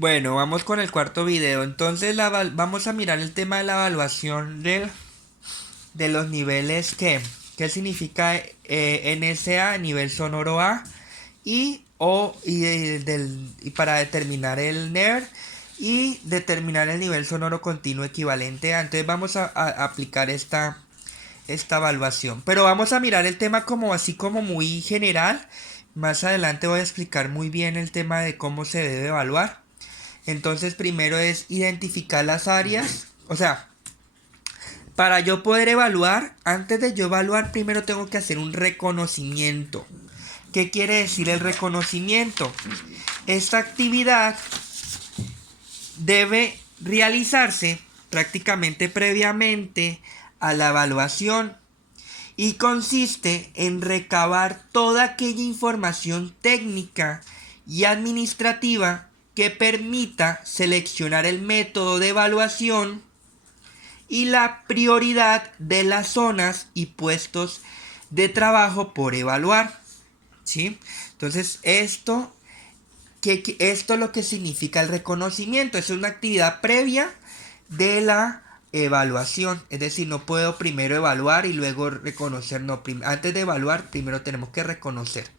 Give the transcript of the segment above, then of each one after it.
Bueno, vamos con el cuarto video. Entonces vamos a mirar el tema de la evaluación de los niveles que. ¿Qué significa NSA, nivel sonoro A? Y para determinar el NER y determinar el nivel sonoro continuo equivalente a. Entonces vamos a aplicar esta evaluación. Pero vamos a mirar el tema como así como muy general. Más adelante voy a explicar muy bien el tema de cómo se debe evaluar. Entonces primero es identificar las áreas. O sea, para yo poder evaluar, antes de yo evaluar, primero tengo que hacer un reconocimiento. ¿Qué quiere decir el reconocimiento? Esta actividad debe realizarse prácticamente previamente a la evaluación y consiste en recabar toda aquella información técnica y administrativa que permita seleccionar el método de evaluación y la prioridad de las zonas y puestos de trabajo por evaluar. ¿Sí? Entonces esto es lo que significa el reconocimiento. Es una actividad previa de la evaluación. Es decir, no puedo primero evaluar y luego reconocer. No, antes de evaluar, primero tenemos que reconocer.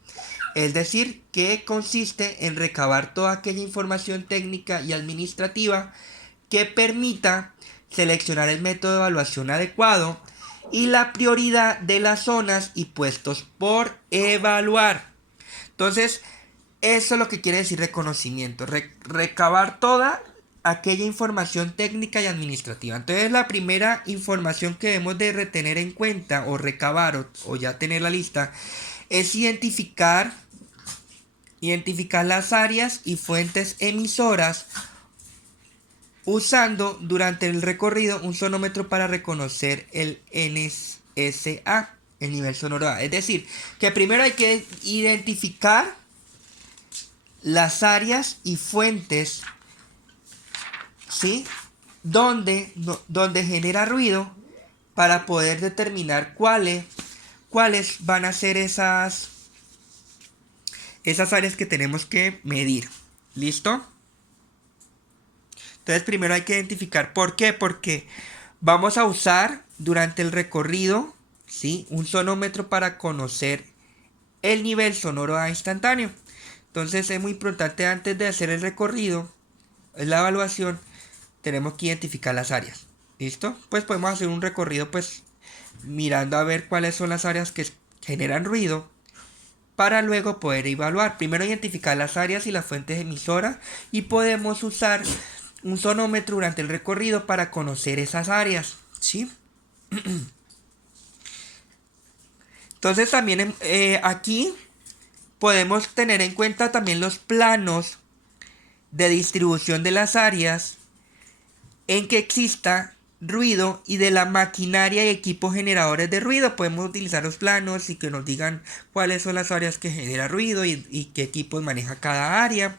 Es decir, que consiste en recabar toda aquella información técnica y administrativa que permita seleccionar el método de evaluación adecuado y la prioridad de las zonas y puestos por evaluar. Entonces, eso es lo que quiere decir reconocimiento, recabar toda aquella información técnica y administrativa. Entonces, la primera información que debemos de retener en cuenta o recabar o ya tener la lista es identificar las áreas y fuentes emisoras usando durante el recorrido un sonómetro para reconocer el NSA, el nivel sonoro A. Es decir, que primero hay que identificar las áreas y fuentes, ¿sí? Donde genera ruido para poder determinar cuáles van a ser esas áreas que tenemos que medir. ¿Listo? Entonces primero hay que identificar por qué. Porque vamos a usar durante el recorrido, ¿sí?, un sonómetro para conocer el nivel sonoro A instantáneo. Entonces es muy importante antes de hacer el recorrido, la evaluación, tenemos que identificar las áreas. ¿Listo? Pues podemos hacer un recorrido pues mirando a ver cuáles son las áreas que generan ruido para luego poder evaluar. Primero identificar las áreas y las fuentes emisoras y podemos usar un sonómetro durante el recorrido para conocer esas áreas. ¿Sí? Entonces también aquí podemos tener en cuenta también los planos de distribución de las áreas en que exista ruido y de la maquinaria y equipos generadores de ruido. Podemos utilizar los planos y que nos digan cuáles son las áreas que genera ruido y qué equipos maneja cada área.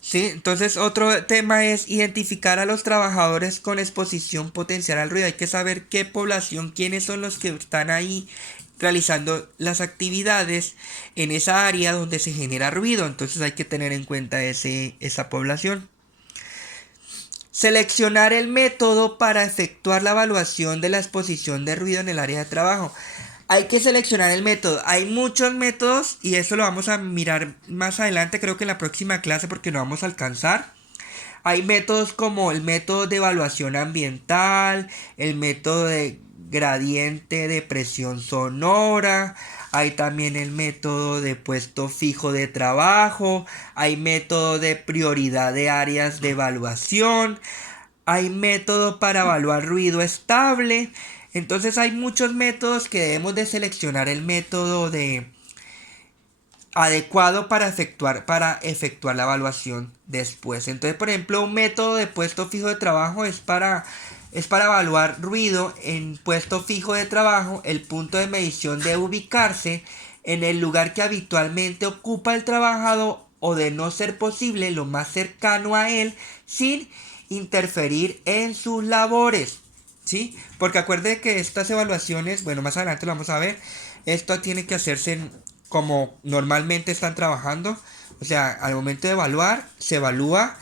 Sí, entonces otro tema es identificar a los trabajadores con exposición potencial al ruido. Hay que saber qué población, quiénes son los que están ahí realizando las actividades en esa área donde se genera ruido. Entonces hay que tener en cuenta esa población. Seleccionar el método para efectuar la evaluación de la exposición de ruido en el área de trabajo. Hay que seleccionar el método. Hay muchos métodos y eso lo vamos a mirar más adelante, creo que en la próxima clase, porque no vamos a alcanzar. Hay métodos como el método de evaluación ambiental, el método de gradiente de presión sonora, hay también el método de puesto fijo de trabajo, hay método de prioridad de áreas de evaluación, hay método para evaluar ruido estable. Entonces hay muchos métodos que debemos de seleccionar el método adecuado para efectuar la evaluación después. Entonces, por ejemplo, un método de puesto fijo de trabajo es para evaluar ruido en puesto fijo de trabajo. El punto de medición debe ubicarse en el lugar que habitualmente ocupa el trabajador o, de no ser posible, lo más cercano a él sin interferir en sus labores. ¿Sí? Porque acuerde que estas evaluaciones, bueno, más adelante lo vamos a ver, esto tiene que hacerse como normalmente están trabajando. O sea, al momento de evaluar, se evalúa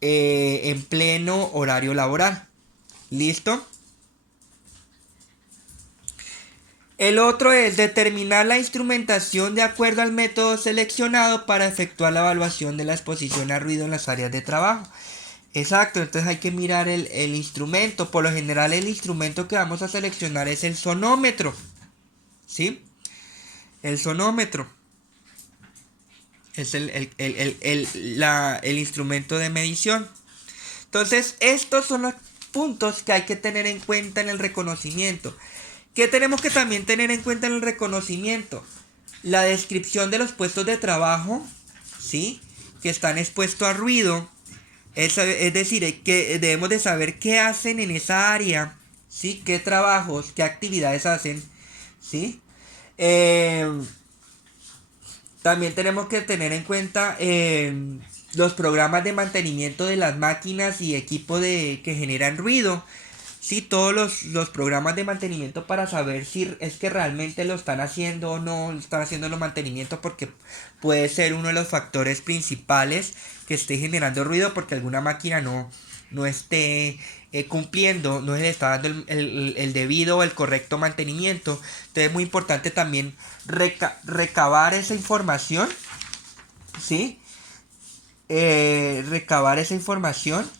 en pleno horario laboral. ¿Listo? El otro es determinar la instrumentación de acuerdo al método seleccionado para efectuar la evaluación de la exposición a ruido en las áreas de trabajo. Exacto, entonces hay que mirar el instrumento. Por lo general el instrumento que vamos a seleccionar es el sonómetro. ¿Sí? El sonómetro es el instrumento de medición. Entonces, estos son los puntos que hay que tener en cuenta en el reconocimiento. ¿Qué tenemos que también tener en cuenta en el reconocimiento? La descripción de los puestos de trabajo, ¿sí? Que están expuestos a ruido. Es decir, que debemos de saber qué hacen en esa área, ¿sí? Qué trabajos, qué actividades hacen, ¿sí? Eh, También tenemos que tener en cuenta los programas de mantenimiento de las máquinas y equipos que generan ruido. Sí, todos los programas de mantenimiento para saber si es que realmente lo están haciendo o no están haciendo los mantenimientos, porque puede ser uno de los factores principales que esté generando ruido porque alguna máquina no esté cumpliendo, no se le está dando el debido o el correcto mantenimiento. Entonces es muy importante también recabar esa información, ¿sí? Recabar esa información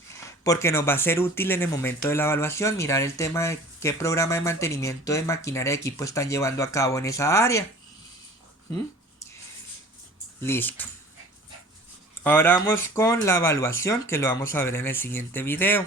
porque nos va a ser útil en el momento de la evaluación, mirar el tema de qué programa de mantenimiento de maquinaria de equipo están llevando a cabo en esa área. ¿Mm? Listo. Ahora vamos con la evaluación, que lo vamos a ver en el siguiente video.